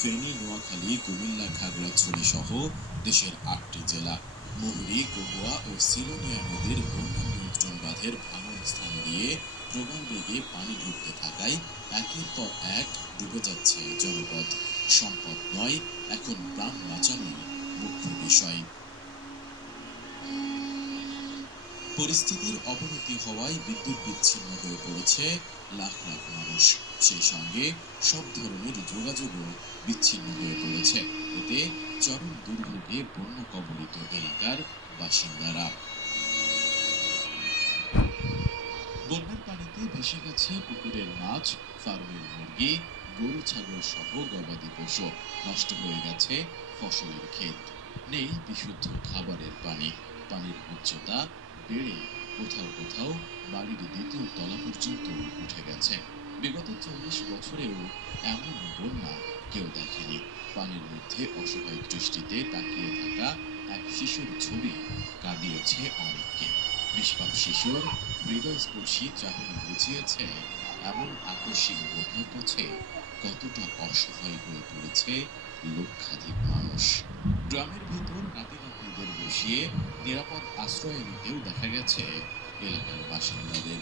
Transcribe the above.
ফেনী, নোয়াখালী, কুমিল্লা, খাগড়াছড়ি সহ দেশের ৮টি জেলা। মুহুরী, কহুয়া ও সিলোনিয়া নদীর বন্যা নিয়ন্ত্রণ বাঁধের ভাঙন স্থান দিয়ে প্রবল বেগে পানি ঢুকতে থাকায় একের পর এক ডুবে যাচ্ছে জনপদ। সম্পদ নয়, এখন প্রাণ বাঁচানোই মুখ্য বিষয়। পরিস্থিতির অবনতি হওয়ায় বিদ্যুৎ বিচ্ছিন্ন হয়ে পড়েছে লাখ লাখ মানুষ। সেই সঙ্গে সব ধরনের যোগাযোগও বিচ্ছিন্ন হয়ে পড়েছে। এতে চরম দুর্ভোগে বন্যা কবলিত এলাকার বাসিন্দারা। বন্যার পানিতে ভেসে গেছে পুকুরের মাছ, ফার্মের মুরগি, গরু ছাগল সহ গবাদি পশু। নষ্ট হয়ে গেছে ফসলের ক্ষেত। নেই বিশুদ্ধ খাবারের পানি। পানির উচ্চতা বেড়ে কোথাও কোথাও বাড়ির দ্বিতীয় তলা পর্যন্ত উঠে গেছে। বিগত ৪০ বছরেও এমন বন্যা কেউ দেখেনি। পানির মধ্যে অসহায় দৃষ্টিতে তাকিয়ে থাকা এক শিশুর ছবি কাঁদিয়েছে অনেককে। নিষ্পাপ শিশুর হৃদয়স্পর্শী চাহনি বুঝিয়েছে এমন আকস্মিক বন্যার কাছে কতটা অসহায় হয়ে পড়েছে লক্ষাধিক মানুষ। গ্রামের ভেতর নাতি নাতনিদের বসিয়ে নিরাপদ আশ্রয় নিতেও দেখা গেছে এলাকার বাসিন্দাদের।